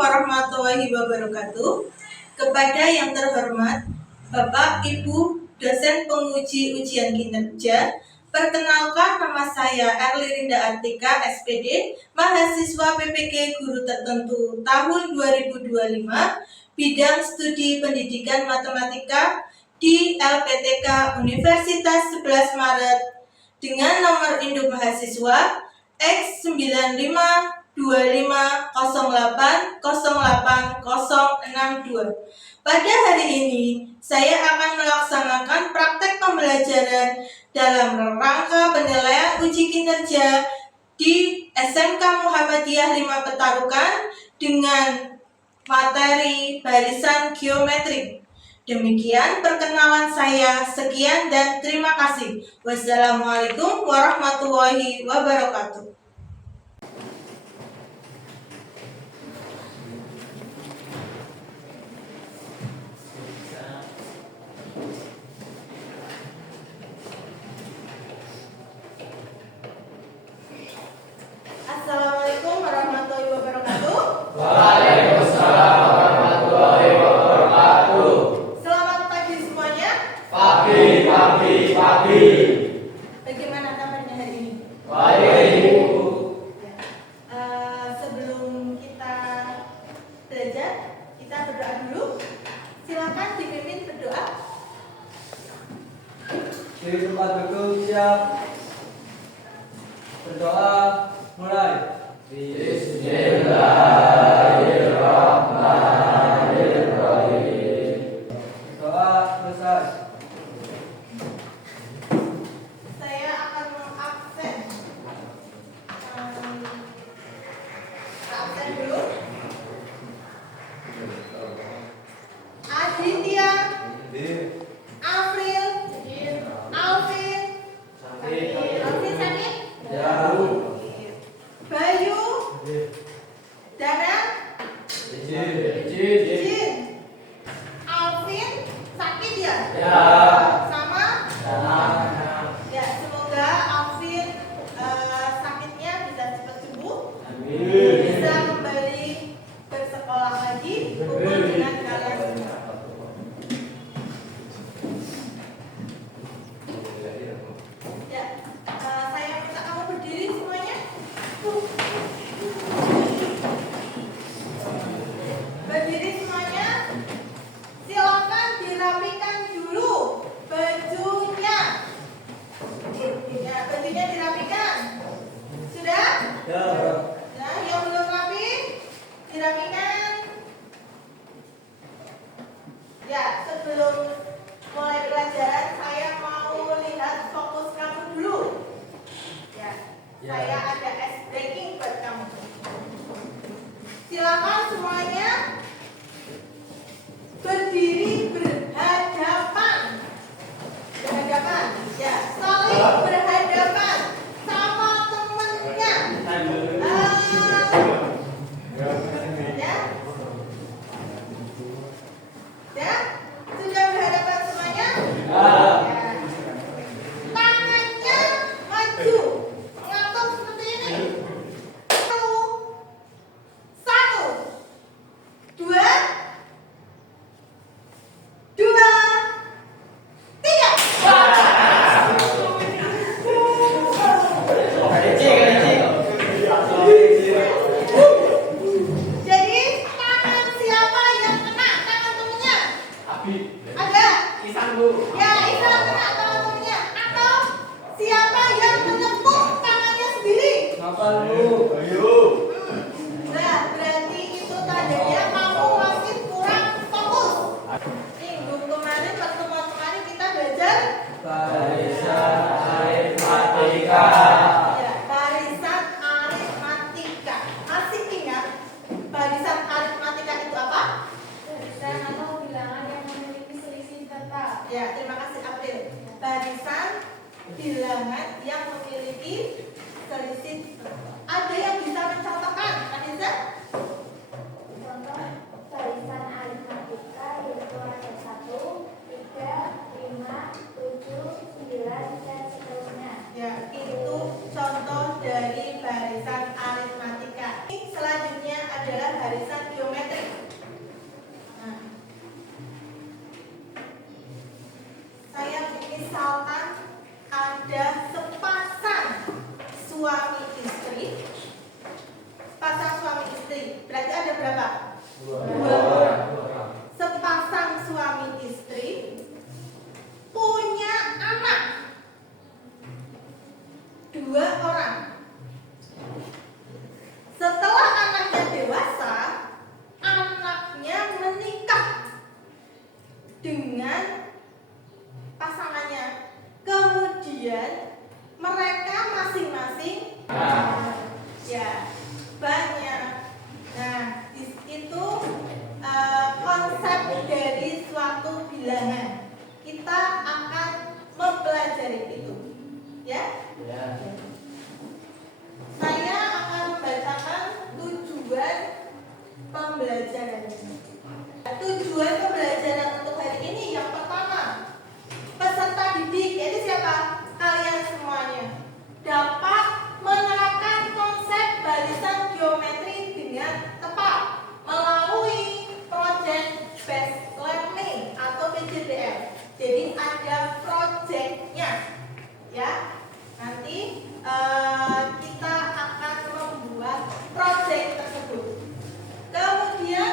warahmatullahi wabarakatuh. Kepada yang terhormat Bapak Ibu dosen penguji ujian kinerja, perkenalkan nama saya Erlirinda Artika, SPD, mahasiswa PPG Guru Tertentu tahun 2025, bidang studi pendidikan matematika di LPTK Universitas 11 Maret dengan nomor induk mahasiswa X952508086062. Pada hari ini, saya akan melaksanakan praktek pembelajaran dalam rangka penilaian uji kinerja di SMK Muhammadiyah 5 Petarukan dengan materi barisan geometrik. Demikian perkenalan saya. Sekian dan terima kasih. Wassalamualaikum warahmatullahi wabarakatuh. Assalamualaikum warahmatullahi wabarakatuh. Waalaikumsalam warahmatullahi wabarakatuh. Selamat pagi semuanya. Pagi. Bagaimana kabarnya hari ini? Baik, Ibu. Sebelum kita belajar, kita berdoa dulu. Silakan dipimpin berdoa. Di tempat duduk siap. Berdoa mulai. Bismillahirrahmanirrahim. Berdoa selesai. Saya akan mengabsen. Absen dulu. Aditya, April, Alvin, Alvin sakit? Jauh. Bayu, Dana, Jin, Alvin sakit ya? Ya. Sama? Sama. Ya, semoga Alvin sakitnya bisa cepat sembuh, Amin. bisa kembali bersekolah lagi, kumpul dengan kalian semua. Ya, saya minta kamu berdiri semuanya. Berdiri semuanya. Silakan dirapikan dulu bajunya. Ya, bajunya dirapikan. Sudah? Ya. Nah, yang belum rapi, dirapikan. Ya, sebelum mulai pelajaran, saya mau lihat fokus kamu dulu. Ya, Ya. saya ada ice breaking buat kamu. Silakan semuanya berdiri berhadapan. Berhadapan. Ya, saling berhadapan sama temennya. Ya. Ya, sudah berhadapan semuanya? Ya. Ya. Tangannya maju, mengatur seperti ini. Satu, dua, tiga. Jadi tangan siapa yang kena tangan temennya? Ada? Ya, Isra kena tangan temennya. Atau siapa yang menepuk tangannya sendiri? Nah, berarti itu tandanya kamu masih kurang fokus. Minggu kemarin, pertemuan kemarin kita belajar Barisan aritmatika. ya, barisan aritmatika. Masih ingat barisan aritmatika itu apa? Barisan atau bilangan yang memiliki selisih tetap. Ya, terima kasih April. Barisan bilangan yang memiliki selisih. Ada yang bisa mencontohkan, Anissa? Contoh barisan aritmatika yaitu ada 1, 3, 5, 7, 9, dan seterusnya. Ya, itu contoh dari barisan aritmatika. Selanjutnya adalah barisan geometri. banyak. Nah, itu konsep dari suatu bilangan. Kita akan mempelajari itu, ya. Ya. Saya akan membacakan tujuan pembelajaran. Tujuan pembelajaran untuk hari ini yang pertama, peserta didik, yaitu siapa? Kalian semuanya dapat menerapkan konsep barisan geometri dengan tepat melalui project based learning atau PJBL. Jadi ada projectnya, ya. Nanti kita akan membuat project tersebut. Kemudian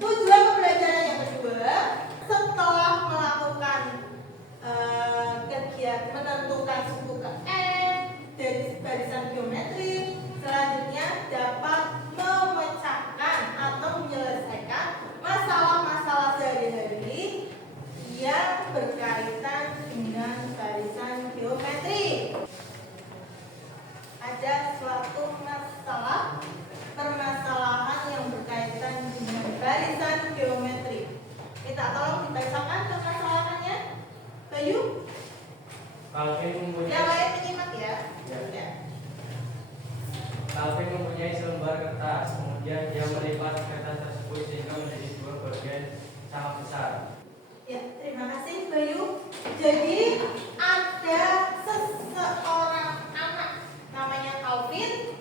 tujuan pembelajaran yang kedua, setelah melakukan kegiatan menentukan suku ke N dari barisan geometri, selanjutnya dapat memecahkan atau menyelesaikan masalah-masalah sehari-hari yang berkaitan dengan barisan geometri. Ada suatu permasalahan yang berkaitan dengan barisan geometri. Minta tolong dibacakan permasalahannya, Bayu. Calvin Yang mempunyai lain menyimak ya. Ya. Calvin mempunyai selembar kertas, kemudian dia melipat kertas tersebut sehingga menjadi dua bagian sangat besar. Ya, terima kasih Bayu. Jadi ada seseorang anak namanya Calvin.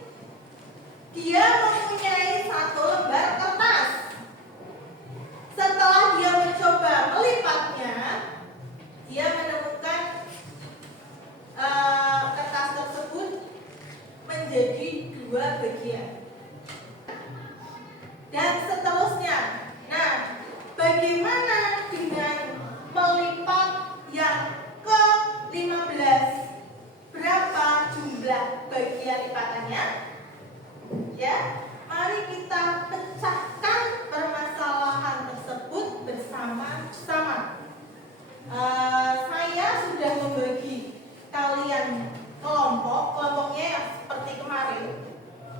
Dia mempunyai satu lembar kertas. Setelah dia mencoba melipatnya, dia menemukan kertas tersebut menjadi dua bagian. Dan seterusnya. Nah, bagaimana dengan melipat yang ke-15? Berapa jumlah bagian lipatannya? Ya, mari kita pecahkan permasalahan tersebut bersama-sama. Saya sudah membagi kalian kelompoknya yang seperti kemarin,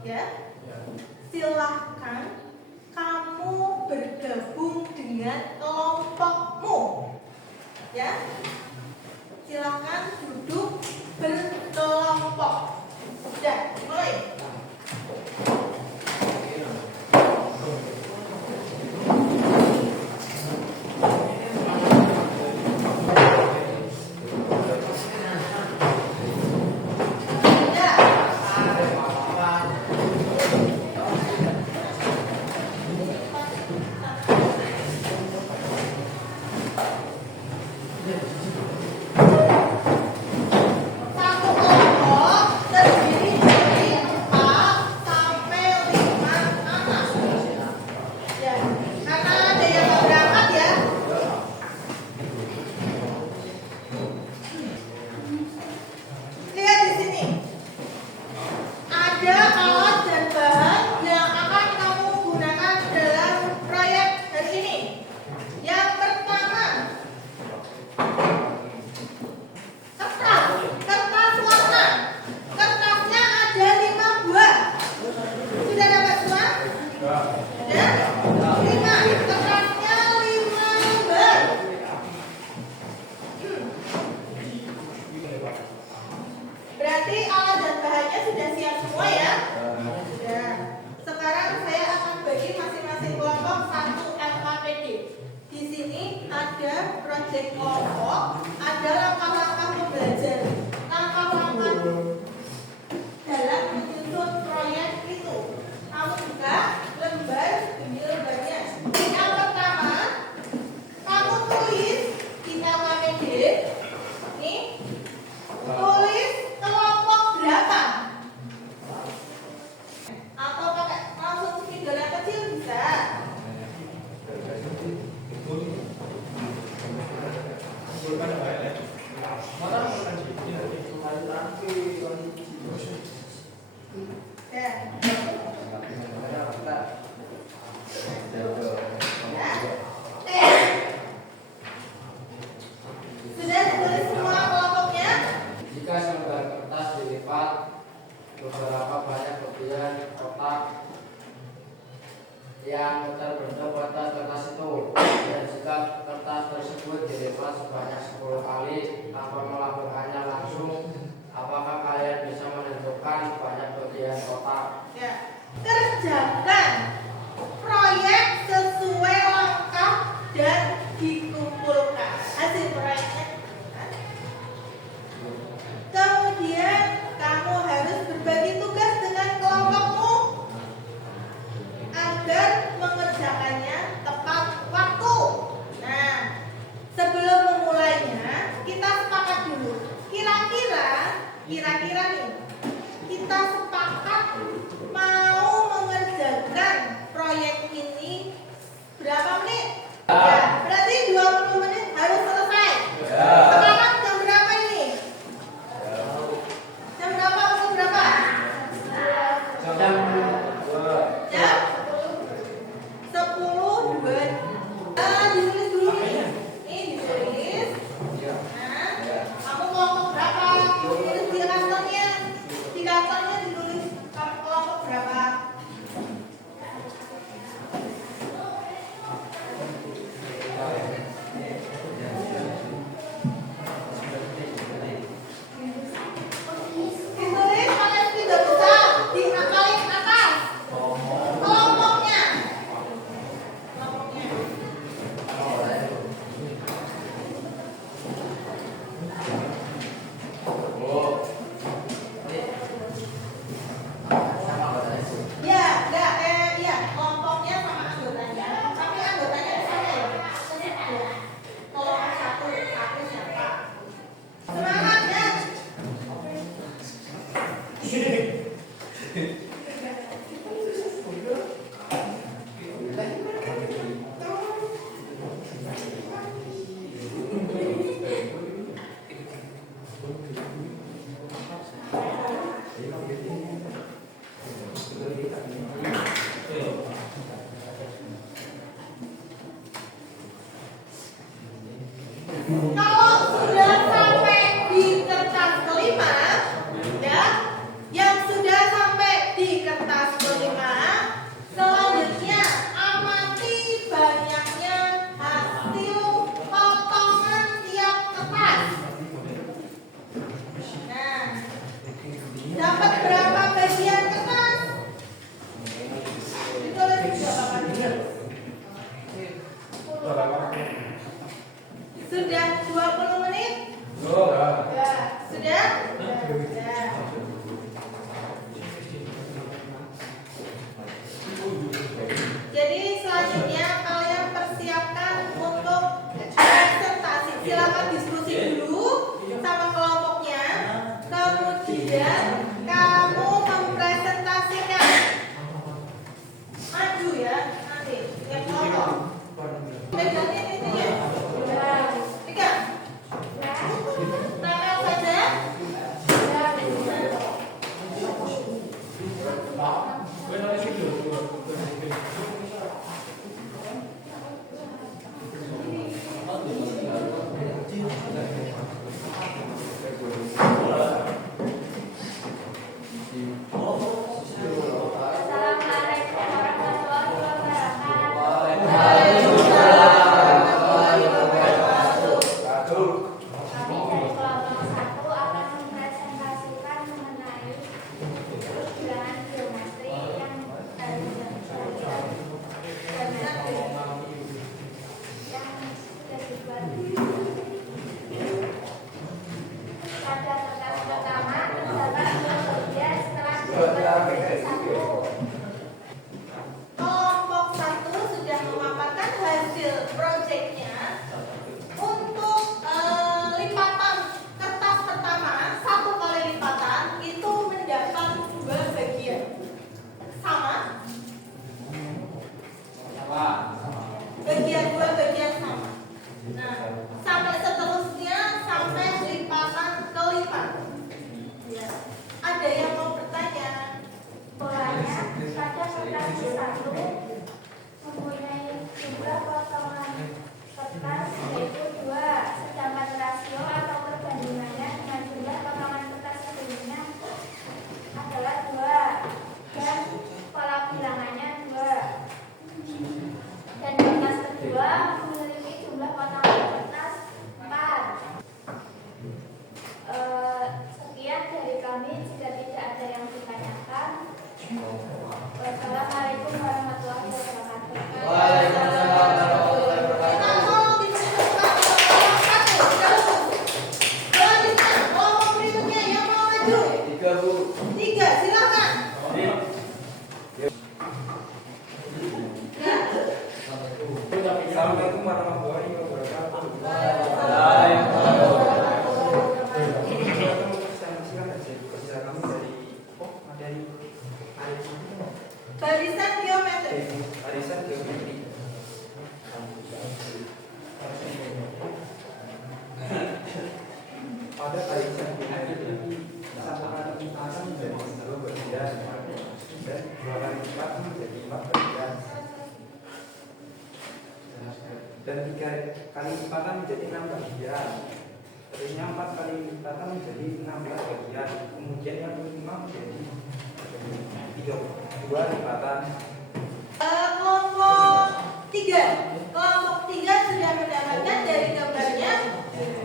ya. Silahkan kamu bergabung dengan kelompokmu, ya. Silahkan duduk berkelompok. Sudah, mulai. Satu kelompok terdiri dari 4 kotak yang terbentuk pada kertas itu, dan jika kertas tersebut dilipat sebanyak 10 kali tanpa melakukannya langsung, apakah kalian bisa menentukan banyak bagian kotak? Ya. Kerjakan proyek sesuai lengkap dan dikumpulkan hasil proyeknya. Kemudian kamu harus berbagi tugas dengan kelompokmu agar mengerjakannya tepat waktu. Nah, sebelum memulainya, kita sepakat dulu. Kira-kira nih, kita sepakat mau mengerjakan proyek ini berapa menit? Ya, berarti 20 menit harus selesai. Sekarang jam berapa ini? Jam berapa? Pukul berapa? Jam 10.02. Ditulis dulu nih. Ini ditulis. Nah, kamu kelompok berapa? Ditulis di kantornya. Di kantornya ditulis kamu kelompok berapa. Ditulis kalian tidak bisa diakalin atas. Kelompoknya. Ya, enggak, iya, kelompoknya sama anggotanya. Tapi anggotanya di sana ya. Kelompok satu siapa? Semangat ya. Kalau sudah sampai di kertas kelima, ya, yang sudah sampai di kertas kelima, selanjutnya amati banyaknya hasil potongan tiap kertas. Nah, dapat berapa bagian kertas? Ditulis juga Bapak. Sudah 20 menit? Ya, sudah? Ya. Jadi selanjutnya kalian persiapkan untuk presentasi. Silakan diskusi dulu sama kelompoknya. Kemudian kamu mempresentasikan. Maju ya nanti yang kelompok. Megangin itu ya. Pegang. Tangan saja. Assalamualaikum warahmatullahi wabarakatuh. Kami dari kelompok 1 akan mempresentasikan mengenai bilangan geometri yang harus dipelajari yang sudah dibuat. Pada kertas pertama terdapat 2 bagian setelah dibuat menjadi 1. Kelompok 1 sudah memaparkan hasil proyeknya untuk lipatan kertas pertama 1 kali lipatan itu mendapat 2 bagian sama bagian 2 bagian sama. Nah, sampai seterusnya sampai lipatan kelipat. Ya. Ada yang mau bertanya? Polanya pada kertas 1 mempunyai jumlah potongan kertas yaitu 2, sedangkan rasio atau perbandingannya dengan jumlah potongan kertas sebelumnya adalah 2, dan Wassalamualaikum warahmatullahi wabarakatuh. Waalaikumsalam warahmatullahi Kita wabarakatuh. tolong ditunjukkan satu, jauh. Selanjutnya, kelompok berikutnya yang mau maju. 3 Bu. 3, silakan. Ya. Assalamualaikum warahmatullahi wabarakatuh. Barisan geometri. Arisan geometri. Pada arisan geometri satu kali lipatan menjadi 2 bagian dan 2 kali lipat menjadi 4 bagian dan 3 kali lipatan menjadi 6 bagian. Terusnya 4 kali lipatan menjadi 16 bagian. Kemudian yang kelima menjadi 2 lipatan. Kelompok 3. Kelompok 3 sudah mendapatkan dari gambarnya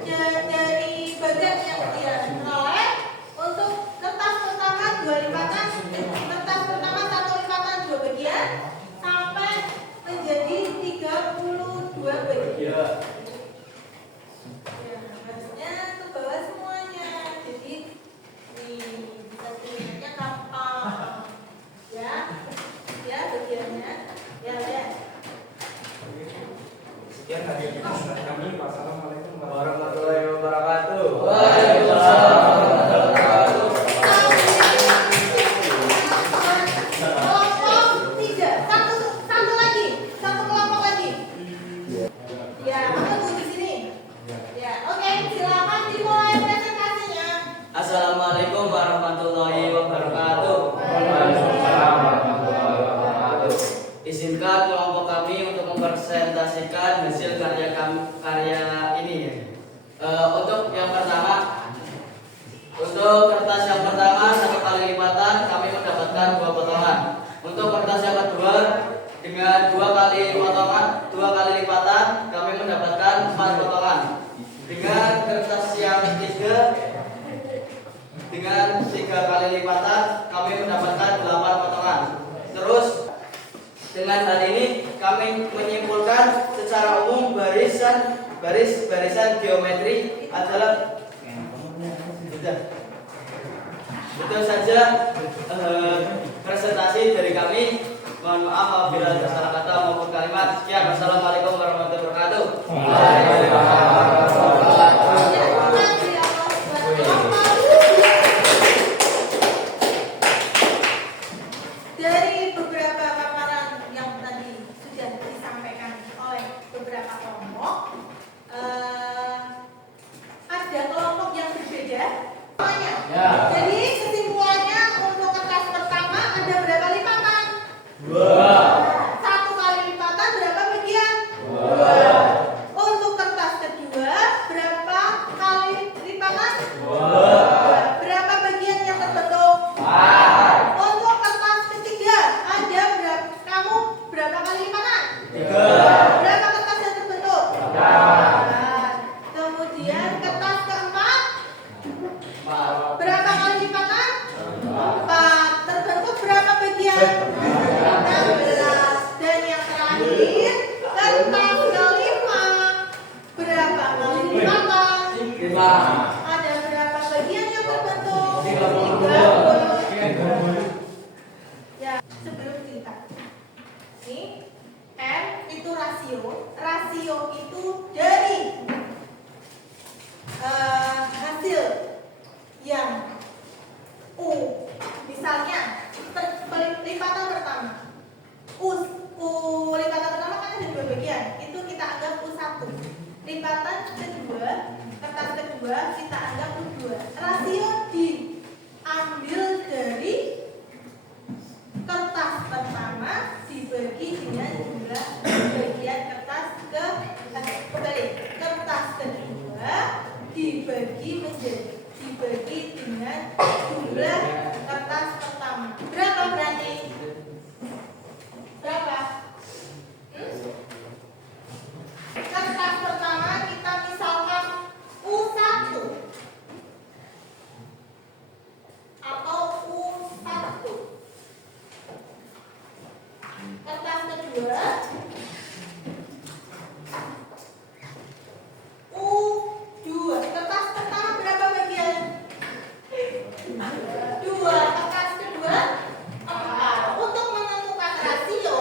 dari bagian yang dia peroleh untuk kertas pertama 2 lipatan, kertas pertama 1 lipatan 2 bagian sampai menjadi 32 bagian. Ya, harusnya ke bawah semuanya. Jadi nih bisa dilihatnya gampang. Ya, ya bagiannya. Ya, ya. Sekian dari kami. Wassalamualaikum Warahmatullahi wabarakatuh. Kelompok 3, satu lagi, satu kelompok lagi. Ya, tunggu di sini. Ya, oke, silakan dimulai presentasinya. Assalamualaikum warahmatullahi wabarakatuh. Izinkan kelompok kami untuk mempresentasikan hasil karya ini. Untuk yang pertama, untuk kertas yang pertama 1 kali lipatan kami mendapatkan 2 potongan. Untuk kertas yang kedua dengan 2 kali potongan, 2 kali lipatan kami mendapatkan 4 potongan. Dengan kertas yang ketiga dengan 3 kali lipatan kami mendapatkan 8 potongan. Terus dengan hal ini kami menyimpulkan secara umum barisan geometri adalah betul saja presentasi dari kami. Mohon maaf apabila ada salah kata maupun kalimat. Sekian, wassalamualaikum warahmatullahi wabarakatuh. Dari beberapa paparan yang tadi sudah disampaikan oleh beberapa kelompok, ada kelompok yang berbeda. Ya. Jadi kesimpulannya untuk kertas pertama ada berapa lipatan? 2. 1 kali lipatan berapa bagian? 2. Untuk kertas kedua berapa kali lipatan? 2. Berapa bagian yang terbentuk? 4. Untuk kertas ketiga ada kamu berapa kali lipatan? 3. Berapa kertas yang terbentuk? 4. Kemudian kertas keempat berapa kali lipatan? 4. Terbentuk berapa bagian? 16. Dan yang terakhir kertas kelima berapa kali lipatan? 5. Ada berapa bagian yang terbentuk? 30. Ya, sebelum kita ini R itu rasio. Rasio itu dari hasil yang U. Misalnya lipatan pertama U lipatan pertama kan ada 2 bagian. Itu kita anggap U1. Lipatan kedua, kertas kedua kita anggap U2. Rasio diambil dari kertas pertama dibagi dengan jumlah bagian kertas kembali. Kertas kedua dibagi dengan jumlah kertas pertama. Berapa berarti? Berapa? Kertas pertama kita kedua U2. Kertas pertama berapa bagian? 2. Kertas kedua 4. Untuk menentukan rasio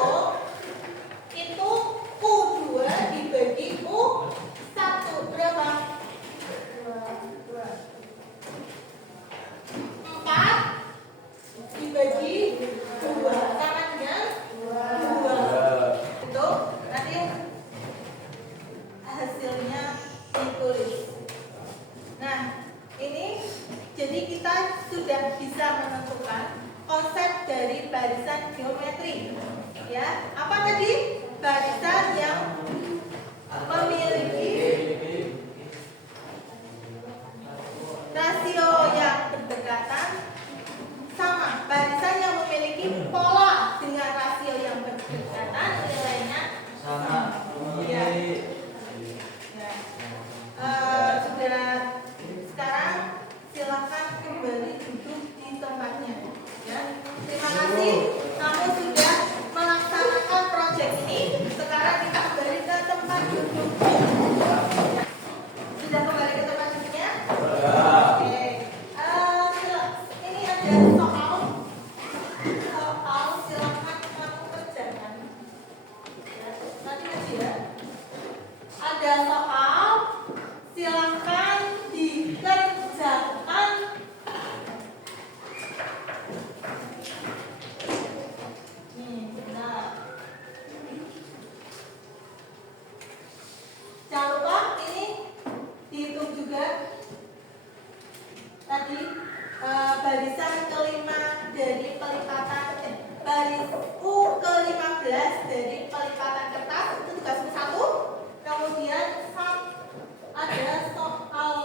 itu U2 dibagi U1 berapa? 4 dibagi 2 sama dengan 2. Itu nanti hasilnya ditulis. Nah, ini jadi kita sudah bisa menentukan konsep dari barisan geometri. Ya, apa tadi? Barisan yang memiliki rasio yang berdekatan sama. Barisan yang memiliki pola dengan rasio yang berdekatan nilainya sama. Ya. Sudah sekarang silakan kembali duduk di tempatnya. Ya. Terima kasih kamu sudah melaksanakan proyek ini. Sekarang kita kembali ke tempat duduk. Sudah kembali ke tempat duduknya? Oke. Ini ada soal silakan kamu kerjakan. Ya, nanti aja ya. Ada soal silakan dikerjakan. Benar. Jangan lupa ini dihitung juga tadi barisan kelima dari pelipatan baris U ke-15 dari pelipatan kertas itu tugas 1. Kemudian ada soal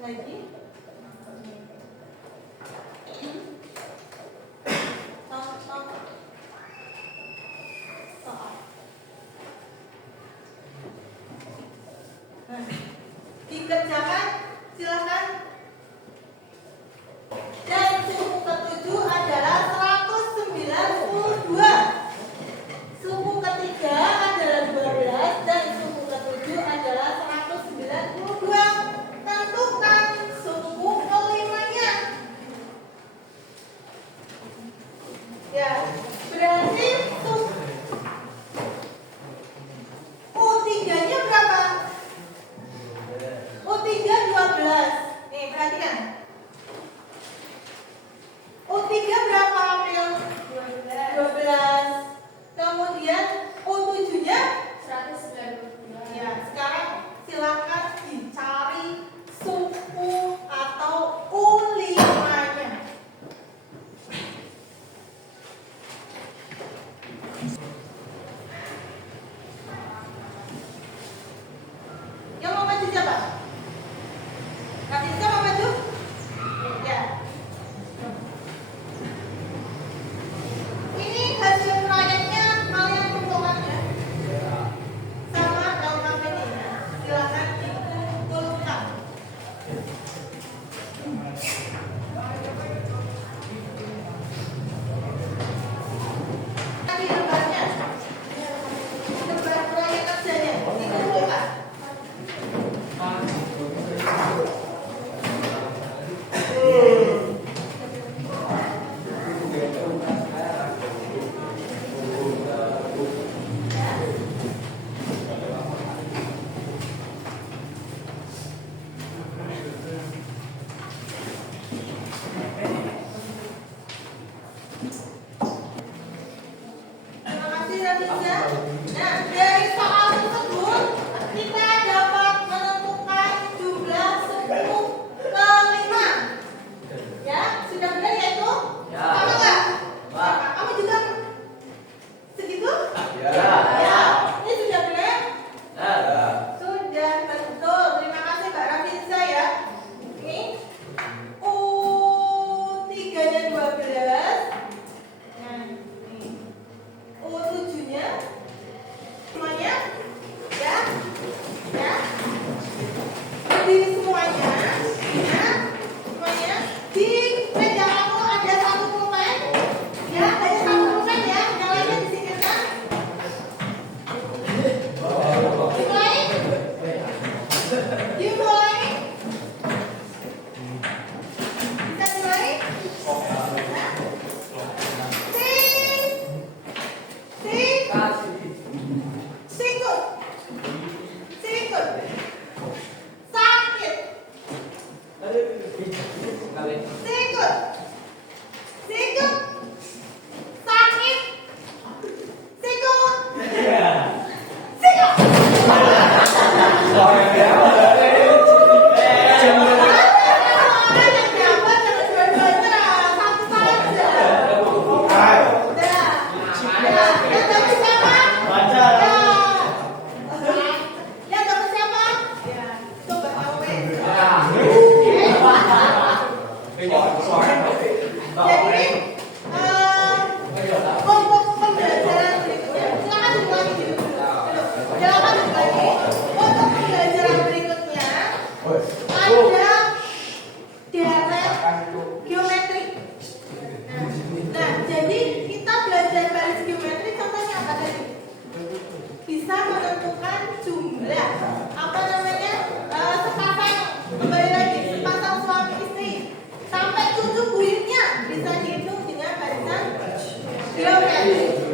lagi. Soal. Dikerjakan silakan. Dan suku ketujuh adalah 192. Suku ketiga adalah 12 dan suku ketujuh adalah 192. Tentukan suku kelimanya. Ya, berarti U3-nya berapa? U3 12. Nih, perhatikan. U3 berapa, April? 12. Kemudian U7-nya 192. Ya, sekarang silakan dicari suku atau U5-nya. Jawab ya.